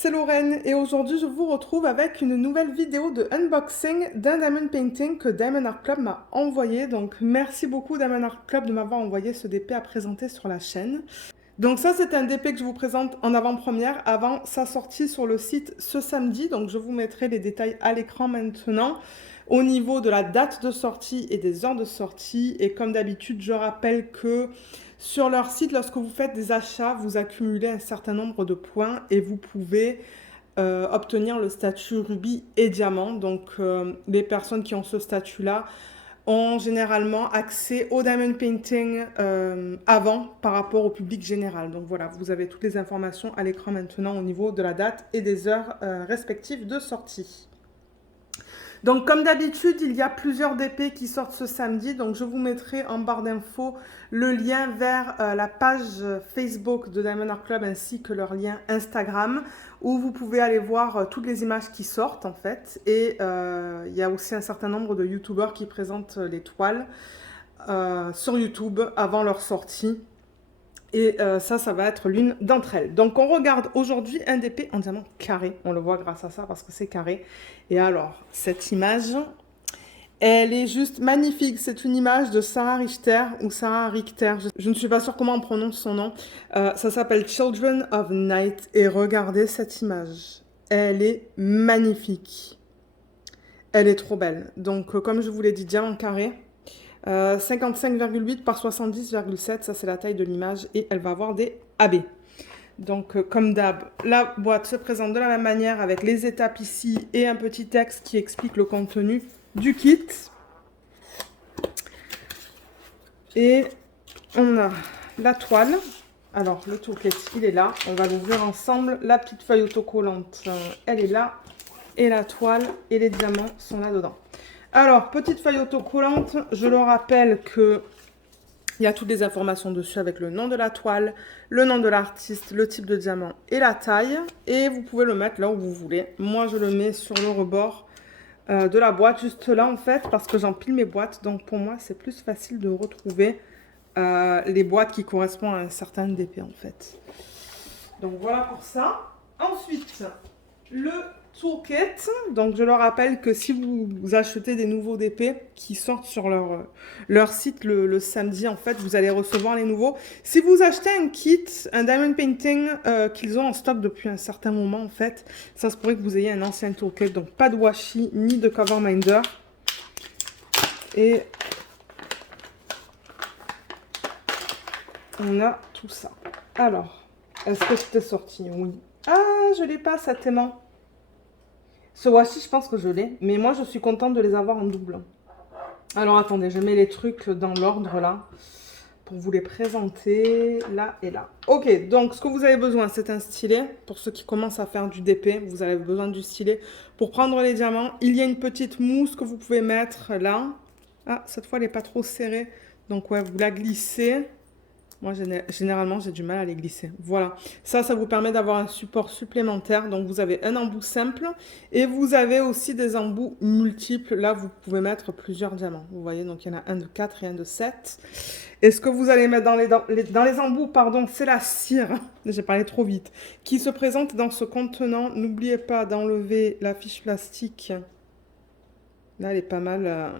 c'est Lorraine et aujourd'hui je vous retrouve avec une nouvelle vidéo de unboxing d'un Diamond Painting que Diamond Art Club m'a envoyé. Donc merci beaucoup Diamond Art Club de m'avoir envoyé ce DP à présenter sur la chaîne. Donc ça c'est un DP que je vous présente en avant-première avant sa sortie sur le site ce samedi. Donc je vous mettrai les détails à l'écran maintenant au niveau de la date de sortie et des heures de sortie. Et comme d'habitude je rappelle que sur leur site, lorsque vous faites des achats, vous accumulez un certain nombre de points et vous pouvez obtenir le statut rubis et diamant. Donc les personnes qui ont ce statut-là ont généralement accès au diamond painting avant par rapport au public général. Donc voilà, vous avez toutes les informations à l'écran maintenant au niveau de la date et des heures respectives de sortie. Donc comme d'habitude, il y a plusieurs DP qui sortent ce samedi. Donc je vous mettrai en barre d'infos le lien vers la page Facebook de Diamond Art Club ainsi que leur lien Instagram où vous pouvez aller voir toutes les images qui sortent en fait. Et il y a aussi un certain nombre de youtubeurs qui présentent les toiles sur YouTube avant leur sortie. Et ça va être l'une d'entre elles. Donc on regarde aujourd'hui un DP en diamant carré. On le voit grâce à ça parce que c'est carré. Et alors, cette image, elle est juste magnifique. C'est une image de Sarah Richter ou Sarah Richter. Je ne suis pas sûre comment on prononce son nom. Ça s'appelle Children of Night. Et regardez cette image. Elle est magnifique. Elle est trop belle. Donc comme je vous l'ai dit, diamant carré. 55,8 par 70,7, ça c'est la taille de l'image et elle va avoir des AB. Donc comme d'hab, la boîte se présente de la même manière avec les étapes ici et un petit texte qui explique le contenu du kit. Et on a la toile. Alors le toolkit il est là, on va l'ouvrir ensemble. La petite feuille autocollante, elle est là. Et la toile et les diamants sont là dedans. Alors, petite feuille autocollante, je le rappelle que il y a toutes les informations dessus avec le nom de la toile, le nom de l'artiste, le type de diamant et la taille. Et vous pouvez le mettre là où vous voulez. Moi, je le mets sur le rebord de la boîte, juste là en fait, parce que j'empile mes boîtes. Donc pour moi, c'est plus facile de retrouver les boîtes qui correspondent à un certain DP en fait. Donc voilà pour ça. Ensuite, le toolkit. Donc je leur rappelle que si vous achetez des nouveaux DP qui sortent sur leur site le samedi, en fait, vous allez recevoir les nouveaux. Si vous achetez un kit, un diamond painting qu'ils ont en stock depuis un certain moment, en fait, ça se pourrait que vous ayez un ancien toolkit. Donc pas de washi ni de cover minder. Et on a tout ça. Alors, est-ce que c'était sorti? Oui. Ah, je l'ai pas, cet aimant. Ce washi, je pense que je l'ai. Mais moi, je suis contente de les avoir en double. Alors, attendez, je mets les trucs dans l'ordre, là. Pour vous les présenter, là et là. Ok, donc, ce que vous avez besoin, c'est un stylet. Pour ceux qui commencent à faire du DP, vous avez besoin du stylet. Pour prendre les diamants, il y a une petite mousse que vous pouvez mettre là. Ah, cette fois, elle n'est pas trop serrée. Donc, ouais, vous la glissez. Moi, généralement, j'ai du mal à les glisser. Voilà. Ça vous permet d'avoir un support supplémentaire. Donc, vous avez un embout simple et vous avez aussi des embouts multiples. Là, vous pouvez mettre plusieurs diamants. Vous voyez, donc il y en a un de 4 et un de 7. Et ce que vous allez mettre dans les embouts, pardon, c'est la cire. J'ai parlé trop vite. Qui se présente dans ce contenant. N'oubliez pas d'enlever la fiche plastique. Là, elle est pas mal...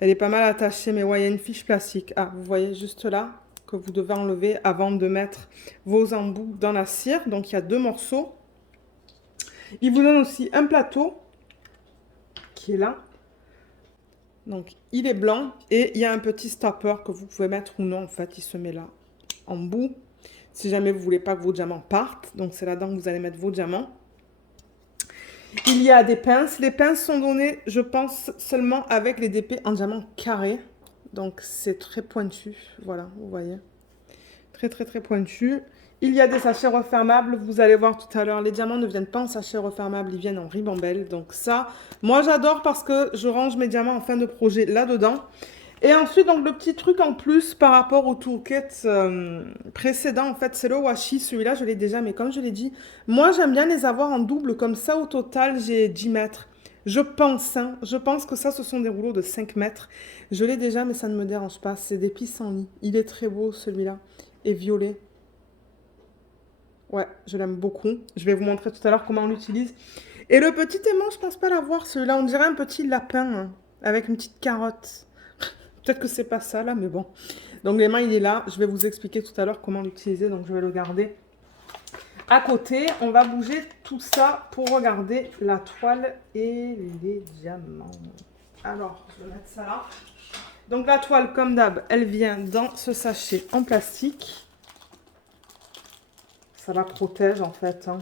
Elle est pas mal attachée, mais ouais, il y a une fiche plastique. Ah, vous voyez juste là que vous devez enlever avant de mettre vos embouts dans la cire. Donc, il y a 2 morceaux. Il vous donne aussi un plateau qui est là. Donc, il est blanc et il y a un petit stopper que vous pouvez mettre ou non. En fait, il se met là en bout. Si jamais vous voulez pas que vos diamants partent. Donc, c'est là-dedans que vous allez mettre vos diamants. Il y a des pinces. Les pinces sont données, je pense, seulement avec les DP en diamant carré. Donc, c'est très pointu. Voilà, vous voyez. Très, très, très pointu. Il y a des sachets refermables. Vous allez voir tout à l'heure, les diamants ne viennent pas en sachet refermable. Ils viennent en ribambelle. Donc ça, moi, j'adore parce que je range mes diamants en fin de projet là-dedans. Et ensuite, donc, le petit truc en plus par rapport au toolkit précédent, en fait, c'est le washi. Celui-là, je l'ai déjà, mais comme je l'ai dit, moi, j'aime bien les avoir en double. Comme ça, au total, j'ai 10 mètres. Je pense, hein, je pense que ça, ce sont des rouleaux de 5 mètres. Je l'ai déjà, mais ça ne me dérange pas. C'est des pissenlits. Il est très beau, celui-là. Et violet. Ouais, je l'aime beaucoup. Je vais vous montrer tout à l'heure comment on l'utilise. Et le petit aimant, je pense pas l'avoir, celui-là. On dirait un petit lapin hein, avec une petite carotte. Peut-être que c'est pas ça, là, mais bon. Donc, l'aimant, il est là. Je vais vous expliquer tout à l'heure comment l'utiliser. Donc, je vais le garder à côté. On va bouger tout ça pour regarder la toile et les diamants. Alors, je vais mettre ça là. Donc, la toile, comme d'hab, elle vient dans ce sachet en plastique. Ça la protège, en fait. Hein.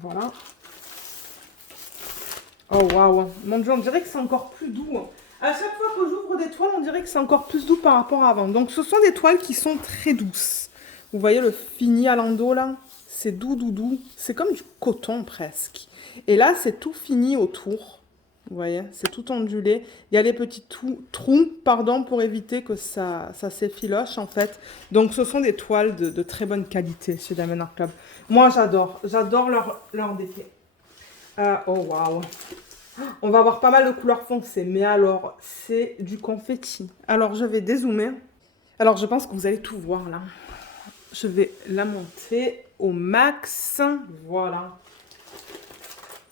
Voilà. Oh waouh, mon Dieu, on dirait que c'est encore plus doux. À chaque fois que j'ouvre des toiles, on dirait que c'est encore plus doux par rapport à avant. Donc ce sont des toiles qui sont très douces. Vous voyez le fini à l'endo là? C'est doux, doux, doux. C'est comme du coton presque. Et là, c'est tout fini autour. Vous voyez, c'est tout ondulé. Il y a les petits trous, pardon, pour éviter que ça s'effiloche en fait. Donc ce sont des toiles de très bonne qualité chez Diamond Art Club. Moi, j'adore leur défait. Oh waouh. On va avoir pas mal de couleurs foncées, mais alors, c'est du confetti. Alors, je vais dézoomer. Alors, je pense que vous allez tout voir là. Je vais la monter au max. Voilà.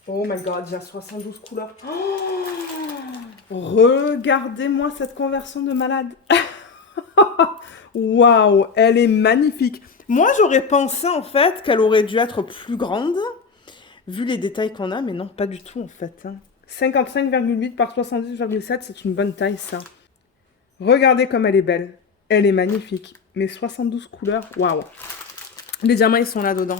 Oh my god, il y a 72 couleurs. Oh, regardez-moi cette conversion de malade. Waouh, elle est magnifique. Moi, j'aurais pensé en fait qu'elle aurait dû être plus grande. Vu les détails qu'on a, mais non, pas du tout en fait. Hein. 55,8 par 70,7, c'est une bonne taille ça. Regardez comme elle est belle. Elle est magnifique. Mais 72 couleurs, waouh. Les diamants, ils sont là-dedans.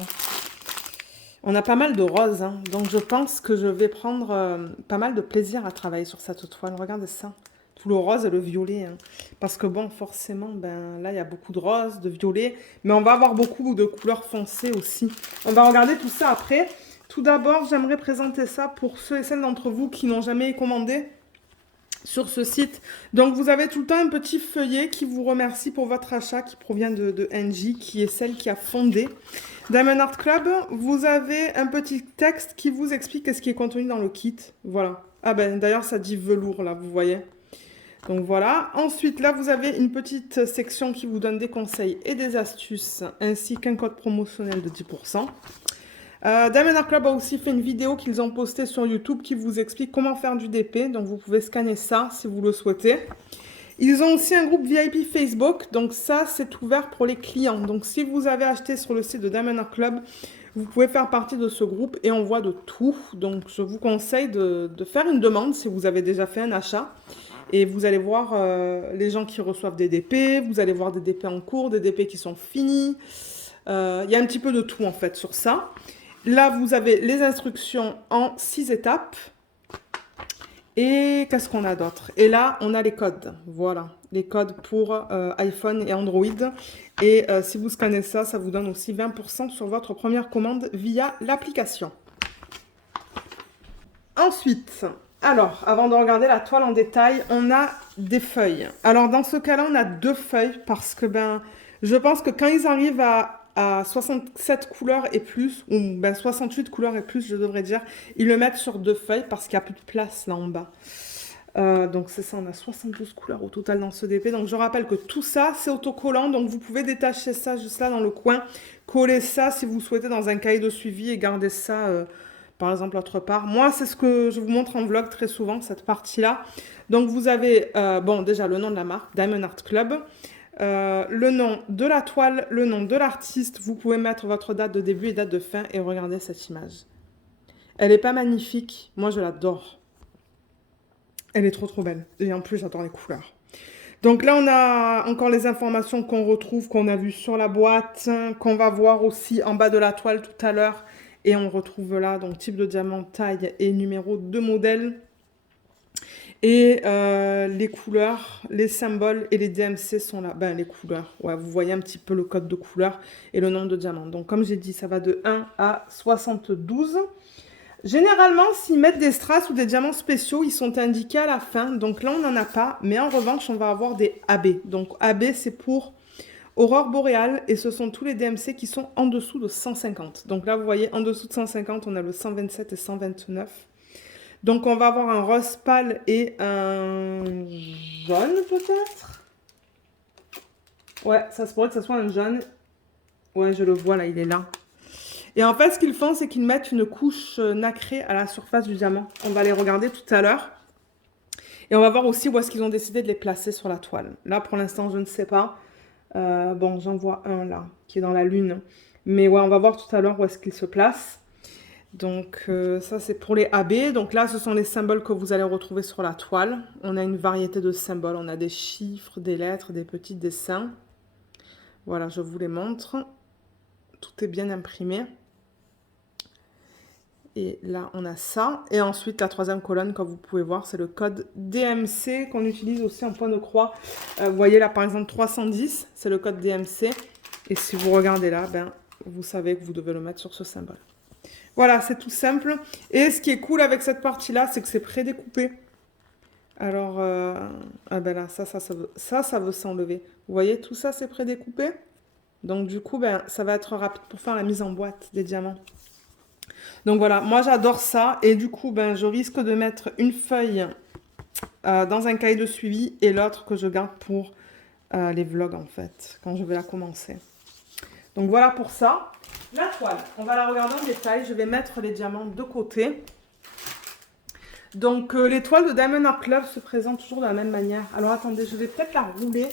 On a pas mal de roses, hein, donc je pense que je vais prendre pas mal de plaisir à travailler sur cette toile. Regardez ça. Tout le rose et le violet. Hein. Parce que bon, forcément, ben là, il y a beaucoup de rose, de violet. Mais on va avoir beaucoup de couleurs foncées aussi. On va regarder tout ça après. Tout d'abord, j'aimerais présenter ça pour ceux et celles d'entre vous qui n'ont jamais commandé sur ce site. Donc, vous avez tout le temps un petit feuillet qui vous remercie pour votre achat qui provient de Angie, qui est celle qui a fondé Diamond Art Club. Vous avez un petit texte qui vous explique ce qui est contenu dans le kit. Voilà. Ah ben, d'ailleurs, ça dit velours, là, vous voyez. Donc voilà. Ensuite, là, vous avez une petite section qui vous donne des conseils et des astuces, ainsi qu'un code promotionnel de 10%. Diamond Art Club a aussi fait une vidéo qu'ils ont postée sur YouTube qui vous explique comment faire du DP. Donc, vous pouvez scanner ça si vous le souhaitez. Ils ont aussi un groupe VIP Facebook. Donc, ça, c'est ouvert pour les clients. Donc, si vous avez acheté sur le site de Diamond Art Club, vous pouvez faire partie de ce groupe et on voit de tout. Donc, je vous conseille de faire une demande si vous avez déjà fait un achat. Et vous allez voir les gens qui reçoivent des DP. Vous allez voir des DP en cours, des DP qui sont finis. Il y a un petit peu de tout, en fait, sur ça. Là, vous avez les instructions en 6 étapes. Et qu'est-ce qu'on a d'autre? Et là, on a les codes. Voilà, les codes pour iPhone et Android. Et si vous scannez ça, ça vous donne aussi 20% sur votre première commande via l'application. Ensuite, alors, avant de regarder la toile en détail, on a des feuilles. Alors, dans ce cas-là, on a 2 feuilles parce que je pense que quand ils arrivent à 67 couleurs et plus, ou 68 couleurs et plus, je devrais dire, ils le mettent sur 2 feuilles parce qu'il n'y a plus de place là en bas. Donc c'est ça, on a 72 couleurs au total dans ce DP. Donc je rappelle que tout ça, c'est autocollant. Donc vous pouvez détacher ça juste là dans le coin. Coller ça si vous souhaitez dans un cahier de suivi et garder ça, par exemple, autre part. Moi, c'est ce que je vous montre en vlog très souvent, cette partie-là. Donc vous avez, bon, déjà le nom de la marque, Diamond Art Club. Le nom de la toile, le nom de l'artiste. Vous pouvez mettre votre date de début et date de fin et regardez cette image. Elle n'est pas magnifique. Moi, je l'adore. Elle est trop belle. Et en plus, j'adore les couleurs. Donc là, on a encore les informations qu'on retrouve, qu'on a vues sur la boîte, qu'on va voir aussi en bas de la toile tout à l'heure. Et on retrouve là, donc type de diamant, taille et numéro de modèle. Et les couleurs, les symboles et les DMC sont là. Ben, les couleurs, ouais, vous voyez un petit peu le code de couleur et le nombre de diamants. Donc, comme j'ai dit, ça va de 1 à 72. Généralement, s'ils mettent des strass ou des diamants spéciaux, ils sont indiqués à la fin. Donc là, on n'en a pas. Mais en revanche, on va avoir des AB. Donc, AB, c'est pour Aurore boréale. Et ce sont tous les DMC qui sont en dessous de 150. Donc là, vous voyez, en dessous de 150, on a le 127 et 129. Donc, on va avoir un rose pâle et un jaune, peut-être. Ouais, ça se pourrait que ce soit un jaune. Ouais, je le vois là, il est là. Et en fait, ce qu'ils font, c'est qu'ils mettent une couche nacrée à la surface du diamant. On va les regarder tout à l'heure. Et on va voir aussi où est-ce qu'ils ont décidé de les placer sur la toile. Là, pour l'instant, je ne sais pas. Bon, j'en vois un là, qui est dans la lune. Mais ouais, on va voir tout à l'heure où est-ce qu'il se place. Donc ça, c'est pour les AB. Donc là, ce sont les symboles que vous allez retrouver sur la toile. On a une variété de symboles. On a des chiffres, des lettres, des petits dessins. Voilà, je vous les montre. Tout est bien imprimé. Et là, on a ça. Et ensuite, la troisième colonne, comme vous pouvez voir, c'est le code DMC qu'on utilise aussi en point de croix. Vous voyez là, par exemple, 310, c'est le code DMC. Et si vous regardez là, ben, vous savez que vous devez le mettre sur ce symbole. Voilà, c'est tout simple. Et ce qui est cool avec cette partie-là, c'est que c'est prédécoupé. Alors, ah ben là, ça veut s'enlever. Vous voyez, tout ça, c'est prédécoupé. Donc, du coup, ben, ça va être rapide pour faire la mise en boîte des diamants. Donc voilà, moi j'adore ça et du coup ben, je risque de mettre une feuille dans un cahier de suivi et l'autre que je garde pour les vlogs en fait, quand je vais la commencer. Donc voilà pour ça. La toile, on va la regarder en détail, je vais mettre les diamants de côté. Donc les toiles de Diamond Art Club se présentent toujours de la même manière. Alors attendez, je vais peut-être la rouler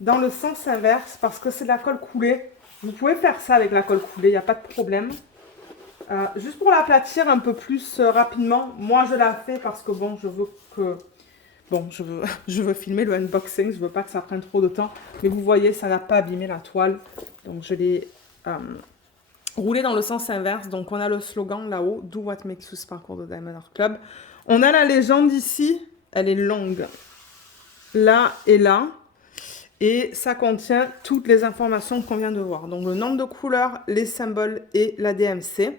dans le sens inverse parce que c'est de la colle coulée. Vous pouvez faire ça avec la colle coulée, il n'y a pas de problème. Juste pour l'aplatir un peu plus rapidement, moi je la fais parce que bon, je veux filmer le unboxing, je veux pas que ça prenne trop de temps. Mais vous voyez, ça n'a pas abîmé la toile. Donc je l'ai roulé dans le sens inverse. Donc on a le slogan là-haut, Do What Makes You Sparkle de Diamond Art Club. On a la légende ici, elle est longue. Là et là. Et ça contient toutes les informations qu'on vient de voir. Donc le nombre de couleurs, les symboles et la DMC.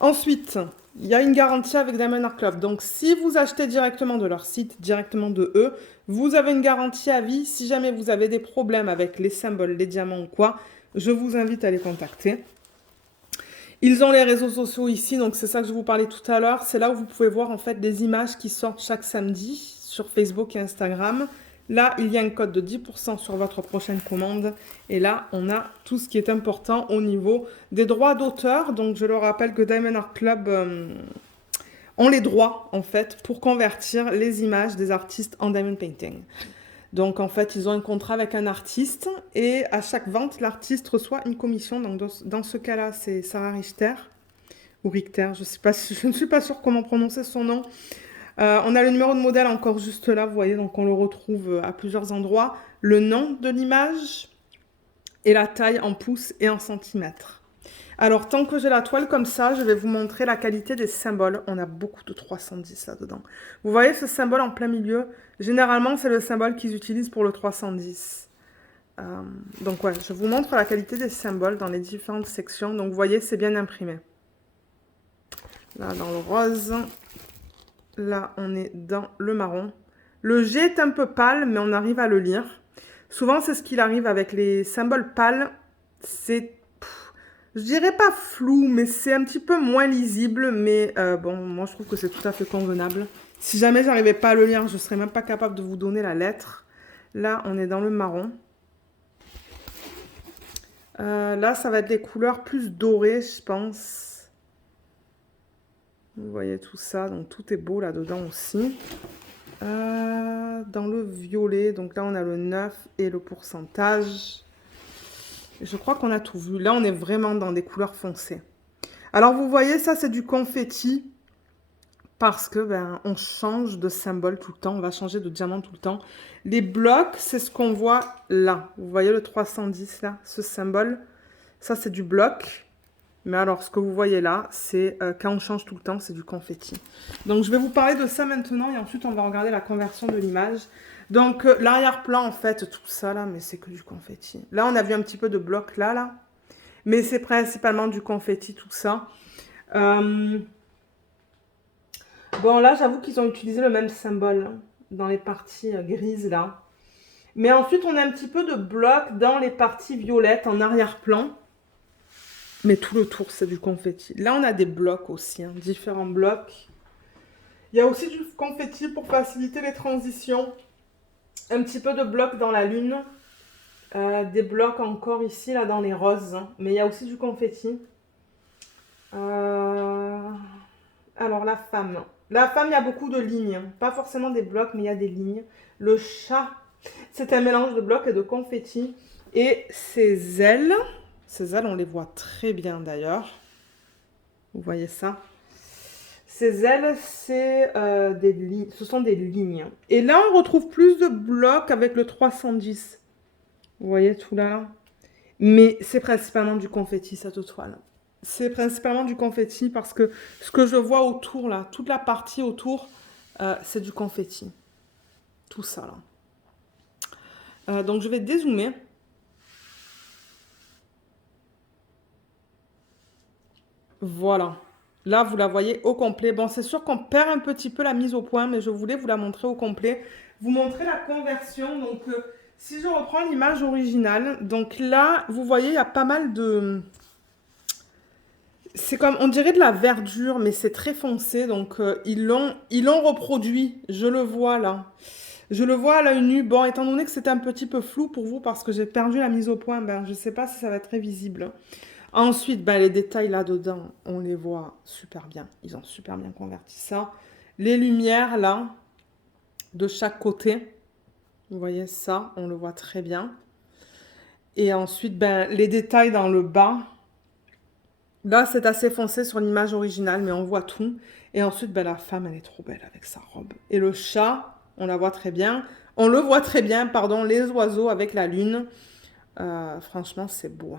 Ensuite, il y a une garantie avec Diamond Art Club. Donc, si vous achetez directement de leur site, directement de eux, vous avez une garantie à vie. Si jamais vous avez des problèmes avec les symboles, les diamants ou quoi, je vous invite à les contacter. Ils ont les réseaux sociaux ici, donc c'est ça que je vous parlais tout à l'heure. C'est là où vous pouvez voir en fait des images qui sortent chaque samedi sur Facebook et Instagram. Là, il y a un code de 10% sur votre prochaine commande. Et là, on a tout ce qui est important au niveau des droits d'auteur. Donc, je le rappelle que Diamond Art Club ont les droits, en fait, pour convertir les images des artistes en diamond painting. Donc, en fait, ils ont un contrat avec un artiste. Et à chaque vente, l'artiste reçoit une commission. Donc, dans ce cas-là, c'est Sarah Richter. Ou Richter, je ne suis pas sûre comment prononcer son nom. On a le numéro de modèle encore juste là, vous voyez, donc on le retrouve à plusieurs endroits. Le nom de l'image et la taille en pouces et en centimètres. Alors, tant que j'ai la toile comme ça, je vais vous montrer la qualité des symboles. On a beaucoup de 310 là-dedans. Vous voyez ce symbole en plein milieu? Généralement, c'est le symbole qu'ils utilisent pour le 310. Donc, ouais, je vous montre la qualité des symboles dans les différentes sections. Donc, vous voyez, c'est bien imprimé. Là, dans le rose... Là, on est dans le marron. Le G est un peu pâle, mais on arrive à le lire. Souvent, c'est ce qu'il arrive avec les symboles pâles. C'est, je dirais pas flou, mais c'est un petit peu moins lisible. Mais bon, moi, je trouve que c'est tout à fait convenable. Si jamais j'arrivais pas à le lire, je serais même pas capable de vous donner la lettre. Là, on est dans le marron. Là, ça va être des couleurs plus dorées, je pense. Vous voyez tout ça, donc tout est beau là-dedans aussi. Dans le violet, donc là on a le 9 et le pourcentage. Je crois qu'on a tout vu. Là on est vraiment dans des couleurs foncées. Alors vous voyez, ça c'est du confetti. Parce que ben, on change de symbole tout le temps, on va changer de diamant tout le temps. Les blocs, c'est ce qu'on voit là. Vous voyez le 310 là, ce symbole. Ça c'est du bloc. Mais alors, ce que vous voyez là, c'est quand on change tout le temps, c'est du confetti. Donc, je vais vous parler de ça maintenant et ensuite, on va regarder la conversion de l'image. Donc, l'arrière-plan, en fait, tout ça là, mais c'est que du confetti. Là, on a vu un petit peu de bloc là. Mais c'est principalement du confetti, tout ça. Bon, là, j'avoue qu'ils ont utilisé le même symbole hein, dans les parties grises là. Mais ensuite, on a un petit peu de bloc dans les parties violettes en arrière-plan. Mais tout le tour, c'est du confetti. Là, on a des blocs aussi, hein, différents blocs. Il y a aussi du confetti pour faciliter les transitions. Un petit peu de bloc dans la lune. Des blocs encore ici, là, dans les roses. Mais il y a aussi du confetti. Alors, la femme. La femme, il y a beaucoup de lignes. Pas forcément des blocs, mais il y a des lignes. Le chat, c'est un mélange de blocs et de confetti. Et ses ailes, on les voit très bien d'ailleurs. Vous voyez ça? Ces ailes, ce sont des lignes. Et là, on retrouve plus de blocs avec le 310. Vous voyez tout là? Mais c'est principalement du confetti, cette toile. C'est principalement du confetti parce que ce que je vois autour, là, toute la partie autour, c'est du confetti. Tout ça, là. Donc, je vais dézoomer. Voilà. Là, vous la voyez au complet. Bon, c'est sûr qu'on perd un petit peu la mise au point, mais je voulais vous la montrer au complet. Vous montrer la conversion. Donc, si je reprends l'image originale, donc là, vous voyez, il y a pas mal de... C'est comme, on dirait de la verdure, mais c'est très foncé. Donc, ils l'ont reproduit. Je le vois là. Je le vois à l'œil nu. Bon, étant donné que c'était un petit peu flou pour vous parce que j'ai perdu la mise au point, ben, je ne sais pas si ça va être très visible. Ensuite, ben, les détails là-dedans, on les voit super bien. Ils ont super bien converti ça. Les lumières là, de chaque côté. Vous voyez ça, on le voit très bien. Et ensuite, ben, les détails dans le bas. Là, c'est assez foncé sur l'image originale, mais on voit tout. Et ensuite, ben, la femme, elle est trop belle avec sa robe. Et le chat, on la voit très bien. On le voit très bien, pardon, les oiseaux avec la lune. Franchement, c'est beau.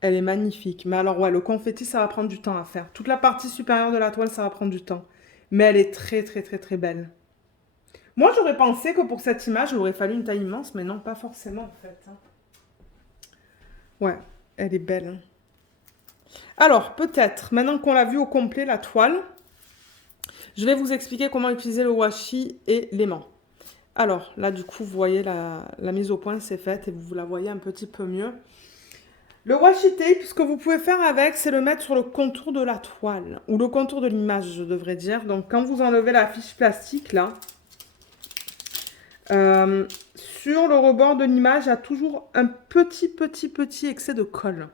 Elle est magnifique. Mais alors, ouais, le confetti, ça va prendre du temps à faire. Toute la partie supérieure de la toile, ça va prendre du temps. Mais elle est très, très, très, très belle. Moi, j'aurais pensé que pour cette image, il aurait fallu une taille immense, mais non, pas forcément, en fait. Ouais, elle est belle. Alors, peut-être, maintenant qu'on l'a vu au complet, la toile, je vais vous expliquer comment utiliser le washi et l'aimant. Alors, là, du coup, vous voyez la mise au point, c'est faite et vous la voyez un petit peu mieux. Le washi tape, ce que vous pouvez faire avec, c'est le mettre sur le contour de la toile, ou le contour de l'image, je devrais dire. Donc, quand vous enlevez la fiche plastique, là, sur le rebord de l'image, il y a toujours un petit excès de colle.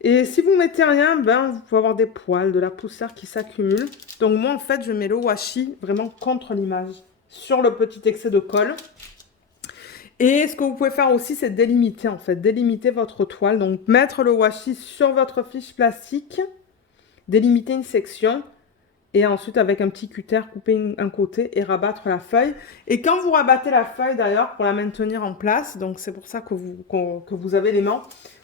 Et si vous mettez rien, ben, vous pouvez avoir des poils, de la poussière qui s'accumule. Donc, moi, en fait, je mets le washi vraiment contre l'image, sur le petit excès de colle. Et ce que vous pouvez faire aussi, c'est délimiter en fait, délimiter votre toile. Donc mettre le washi sur votre fiche plastique, délimiter une section et ensuite avec un petit cutter couper un côté et rabattre la feuille. Et quand vous rabattez la feuille d'ailleurs pour la maintenir en place, donc c'est pour ça que vous avez l'aimant.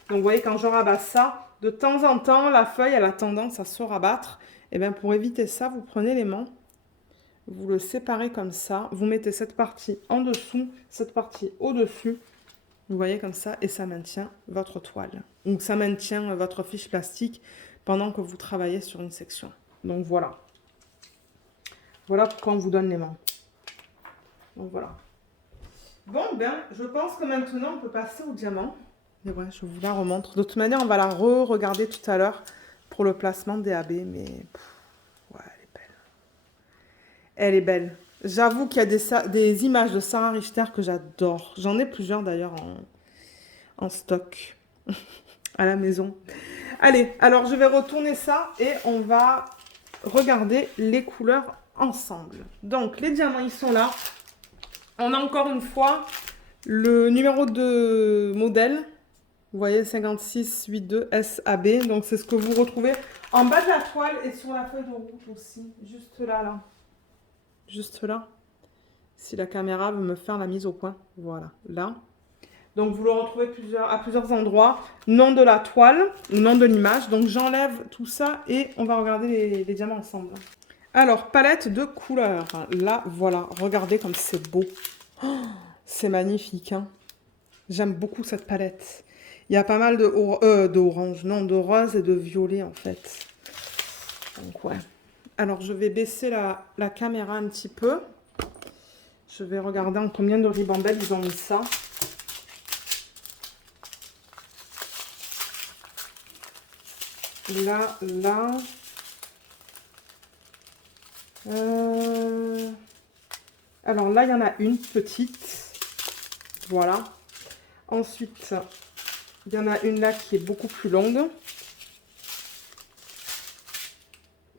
Donc vous voyez quand je rabatte ça, de temps en temps la feuille elle a tendance à se rabattre. Et bien pour éviter ça, vous prenez l'aimant. Vous le séparez comme ça. Vous mettez cette partie en dessous, cette partie au-dessus. Vous voyez comme ça et ça maintient votre toile. Donc ça maintient votre fiche plastique pendant que vous travaillez sur une section. Donc voilà. Voilà pourquoi on vous donne l'aimant. Donc voilà. Bon ben, je pense que maintenant on peut passer au diamant. Et ouais, je vous la remontre. De toute manière, on va la re-regarder tout à l'heure pour le placement des AB. Mais ouais, elle est belle. Elle est belle. J'avoue qu'il y a des images de Sarah Richter que j'adore. J'en ai plusieurs d'ailleurs en stock à la maison. Allez, alors je vais retourner ça et on va regarder les couleurs ensemble. Donc, les diamants, ils sont là. On a encore une fois le numéro de modèle. Vous voyez, 5682 SAB. Donc, c'est ce que vous retrouvez en bas de la toile et sur la feuille de route aussi. Juste là, là. Juste là. Si la caméra veut me faire la mise au point. Voilà, là. Donc, vous le retrouvez à plusieurs endroits. Nom de la toile, nom de l'image. Donc, j'enlève tout ça et on va regarder les diamants ensemble. Alors, palette de couleurs. Là, voilà. Regardez comme c'est beau. Oh, c'est magnifique. Hein. J'aime beaucoup cette palette. Il y a pas mal d'orange, non, de rose et de violet, en fait. Donc, ouais. Alors, je vais baisser la caméra un petit peu. Je vais regarder en combien de ribambelles ils ont mis ça. Là. Alors là, il y en a une petite. Voilà. Ensuite, il y en a une là qui est beaucoup plus longue.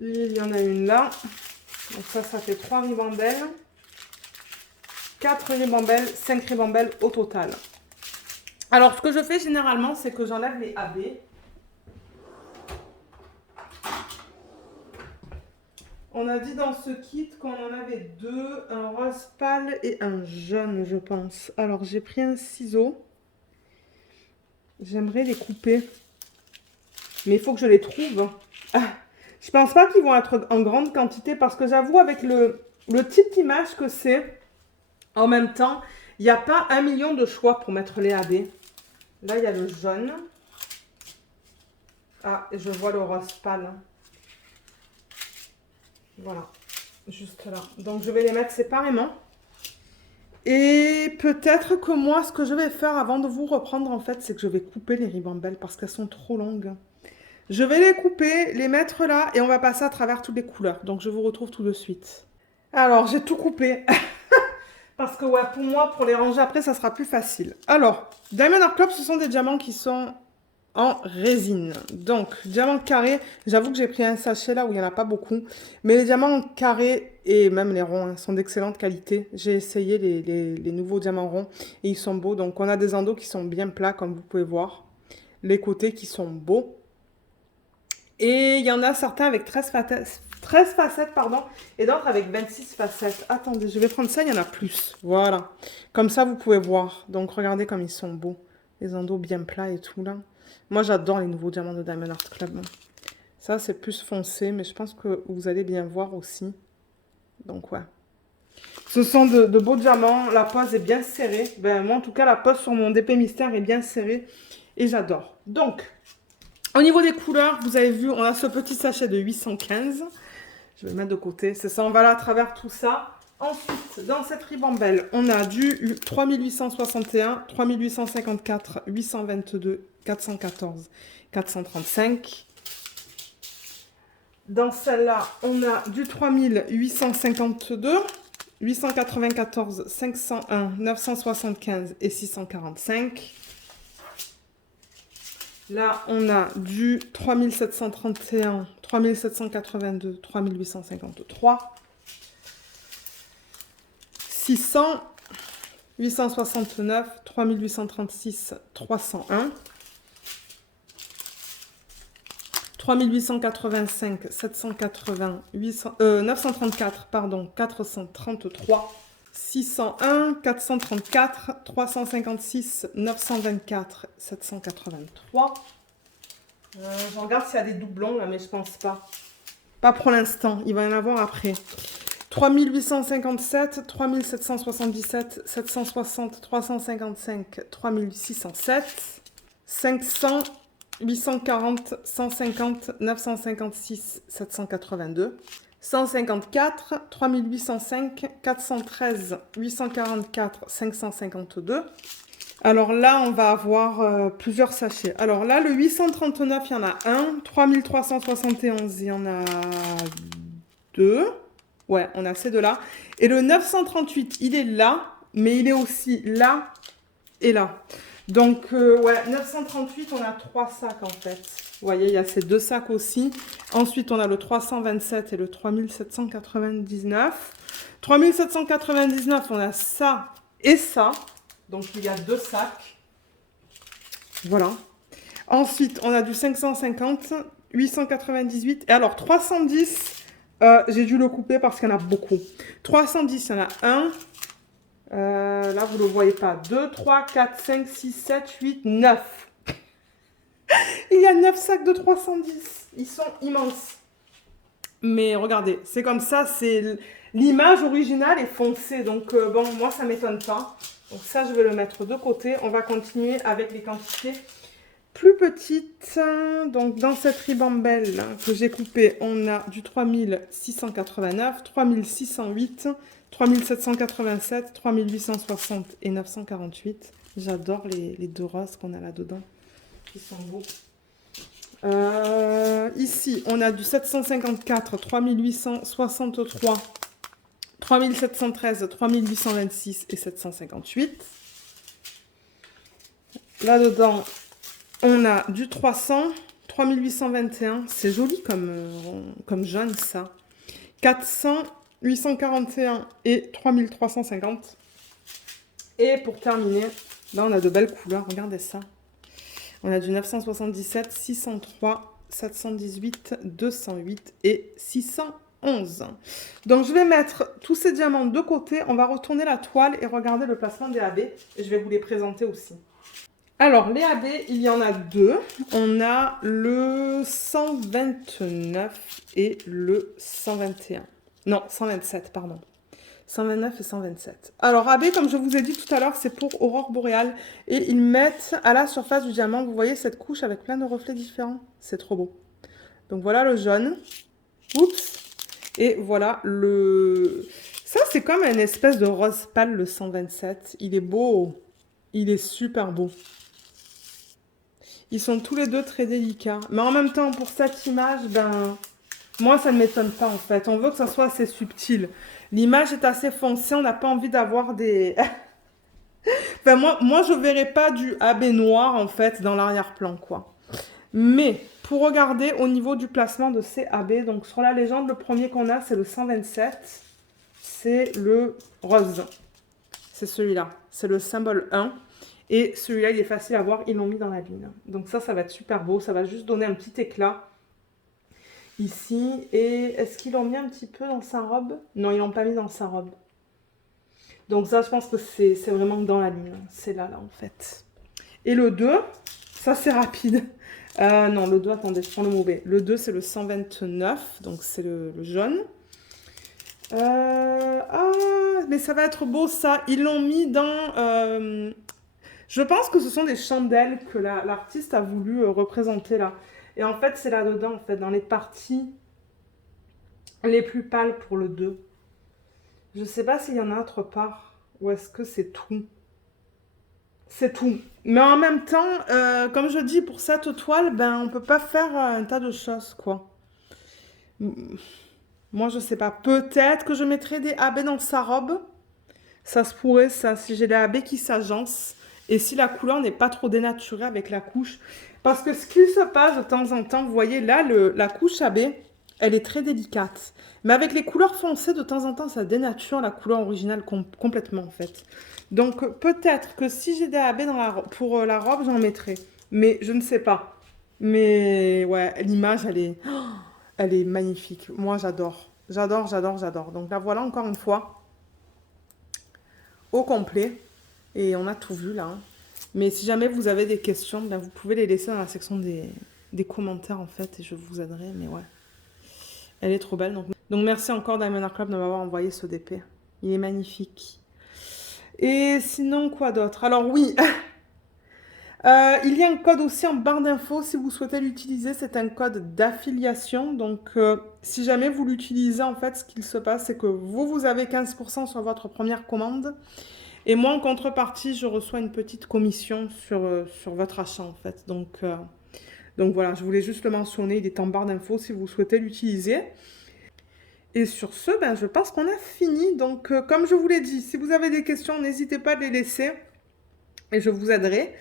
Il y en a une là. Donc ça fait 3 ribambelles. 4 ribambelles, 5 ribambelles au total. Alors, ce que je fais généralement, c'est que j'enlève les AB. On a dit dans ce kit qu'on en avait deux, un rose pâle et un jaune, je pense. Alors, j'ai pris un ciseau. J'aimerais les couper. Mais il faut que je les trouve. Ah, je pense pas qu'ils vont être en grande quantité parce que j'avoue, avec le type d'image que c'est, en même temps, il n'y a pas 1 million de choix pour mettre les AB. Là, il y a le jaune. Ah, et je vois le rose pâle. Voilà, juste là. Donc, je vais les mettre séparément. Et peut-être que moi, ce que je vais faire avant de vous reprendre, en fait, c'est que je vais couper les ribambelles parce qu'elles sont trop longues. Je vais les couper, les mettre là et on va passer à travers toutes les couleurs. Donc, je vous retrouve tout de suite. Alors, j'ai tout coupé. Parce que, ouais, pour moi, pour les ranger après, ça sera plus facile. Alors, Diamond Art Club, ce sont des diamants qui sont en résine. Donc, diamant carré, j'avoue que j'ai pris un sachet là où il n'y en a pas beaucoup. Mais les diamants en carré et même les ronds sont d'excellente qualité. J'ai essayé les nouveaux diamants ronds et ils sont beaux. Donc, on a des endos qui sont bien plats, comme vous pouvez voir. Les côtés qui sont beaux. Et il y en a certains avec 13 facettes, pardon, et d'autres avec 26 facettes. Attendez, je vais prendre ça, il y en a plus. Voilà. Comme ça, vous pouvez voir. Donc, regardez comme ils sont beaux. Les endos bien plats et tout, là. Moi, j'adore les nouveaux diamants de Diamond Art Club. Ça, c'est plus foncé, mais je pense que vous allez bien voir aussi. Donc, ouais. Ce sont de beaux diamants. La pose est bien serrée. Ben, moi, en tout cas, la pose sur mon DP Mystère est bien serrée. Et j'adore. Donc, au niveau des couleurs, vous avez vu, on a ce petit sachet de 815. Je vais le mettre de côté. C'est ça, on va là à travers tout ça. Ensuite, dans cette ribambelle, on a du 3861, 3854, 822, 414, 435. Dans celle-là, on a du 3852, 894, 501, 975 et 645. Là, on a du 3731, 3782, 3853. 600, 869, 3836, 301. 3885, 780, 934, pardon, 433. 601, 434, 356, 924, 783. Je regarde s'il y a des doublons là, mais je pense pas. Pas pour l'instant, il va y en avoir après. 3857, 3777, 760, 355, 3607, 500, 840, 150, 956, 782. 154, 3805, 413, 844, 552. Alors là, on va avoir plusieurs sachets. Alors là, le 839, il y en a un. 3371, il y en a deux. Ouais, on a ces deux-là. Et le 938, il est là, mais il est aussi là et là. Donc, ouais, 938, on a 3 sacs en fait. Vous voyez, il y a ces deux sacs aussi. Ensuite, on a le 327 et le 3799. 3799, on a ça et ça. Donc, il y a deux sacs. Voilà. Ensuite, on a du 550, 898. Et alors, 310, j'ai dû le couper parce qu'il y en a beaucoup. 310, il y en a un. Là, vous ne le voyez pas. 2, 3, 4, 5, 6, 7, 8, 9. Il y a 9 sacs de 310. Ils sont immenses. Mais regardez, c'est comme ça. C'est l'image originale est foncée. Donc, bon, moi, ça ne m'étonne pas. Donc, ça, je vais le mettre de côté. On va continuer avec les quantités plus petites. Donc, dans cette ribambelle que j'ai coupée, on a du 3689, 3608, 3787, 3860 et 948. J'adore les deux roses qu'on a là-dedans. Ils sont beaux. Ici, on a du 754, 3863, 3713, 3826 et 758. Là-dedans, on a du 300, 3821. C'est joli comme jaune, ça. 400, 841 et 3350. Et pour terminer, là, on a de belles couleurs. Regardez ça. On a du 977, 603, 718, 208 et 611. Donc, je vais mettre tous ces diamants de côté. On va retourner la toile et regarder le placement des AB. Et je vais vous les présenter aussi. Alors, les AB, il y en a deux. On a le 129 et le 121. Non, 127, pardon. 129 et 127. Alors, AB, comme je vous ai dit tout à l'heure, c'est pour aurore boréale. Et ils mettent à la surface du diamant, vous voyez cette couche avec plein de reflets différents. C'est trop beau. Donc, voilà le jaune. Oups. Et voilà le... Ça, c'est comme une espèce de rose pâle, le 127. Il est beau. Il est super beau. Ils sont tous les deux très délicats. Mais en même temps, pour cette image, ben... Moi, ça ne m'étonne pas, en fait. On veut que ça soit assez subtil. L'image est assez foncée. On n'a pas envie d'avoir des... Enfin, moi, je ne verrais pas du AB noir, en fait, dans l'arrière-plan, quoi. Mais, pour regarder au niveau du placement de ces AB, donc sur la légende, le premier qu'on a, c'est le 127. C'est le rose. C'est celui-là. C'est le symbole 1. Et celui-là, il est facile à voir. Ils l'ont mis dans la ligne. Donc ça va être super beau. Ça va juste donner un petit éclat. Ici, et est-ce qu'ils l'ont mis un petit peu dans sa robe? Non, ils l'ont pas mis dans sa robe. Donc ça, je pense que c'est vraiment dans la ligne. C'est là, en fait. Et le 2, ça c'est rapide. Non, le 2, attendez, je prends le mauvais. Le 2, c'est le 129, donc c'est le jaune. Ah, mais ça va être beau, ça. Ils l'ont mis dans... je pense que ce sont des chandelles que l'artiste a voulu représenter là. Et en fait, c'est là-dedans, en fait, dans les parties les plus pâles pour le 2. Je ne sais pas s'il y en a autre part. Ou est-ce que c'est tout? C'est tout. Mais en même temps, comme je dis, pour cette toile, ben, on ne peut pas faire un tas de choses, quoi. Moi, je ne sais pas. Peut-être que je mettrai des AB dans sa robe. Ça se pourrait, ça, si j'ai des AB qui s'agencent. Et si la couleur n'est pas trop dénaturée avec la couche. Parce que ce qui se passe de temps en temps, vous voyez là, la couche AB, elle est très délicate. Mais avec les couleurs foncées, de temps en temps, ça dénature la couleur originale complètement, en fait. Donc, peut-être que si j'ai des AB pour la robe, j'en mettrai. Mais je ne sais pas. Mais ouais, l'image, elle est magnifique. Moi, j'adore. J'adore, j'adore, j'adore. Donc, la voilà encore une fois, au complet. Et on a tout vu, là. Mais si jamais vous avez des questions, ben vous pouvez les laisser dans la section des commentaires, en fait, et je vous aiderai. Mais ouais, elle est trop belle. Donc merci encore Diamond Art Club de m'avoir envoyé ce DP. Il est magnifique. Et sinon, quoi d'autre? Alors oui, il y a un code aussi en barre d'infos si vous souhaitez l'utiliser. C'est un code d'affiliation. Donc, si jamais vous l'utilisez, en fait, ce qu'il se passe, c'est que vous avez 15% sur votre première commande. Et moi, en contrepartie, je reçois une petite commission sur votre achat, en fait. Donc voilà, je voulais juste le mentionner. Il est en barre d'infos si vous souhaitez l'utiliser. Et sur ce, ben, je pense qu'on a fini. Donc, comme je vous l'ai dit, si vous avez des questions, n'hésitez pas à les laisser. Et je vous aiderai.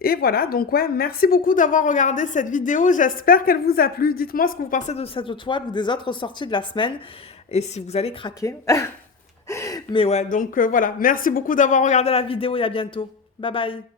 Et voilà, donc ouais, merci beaucoup d'avoir regardé cette vidéo. J'espère qu'elle vous a plu. Dites-moi ce que vous pensez de cette toile ou des autres sorties de la semaine. Et si vous allez craquer. Mais ouais, donc voilà. Merci beaucoup d'avoir regardé la vidéo et à bientôt. Bye bye.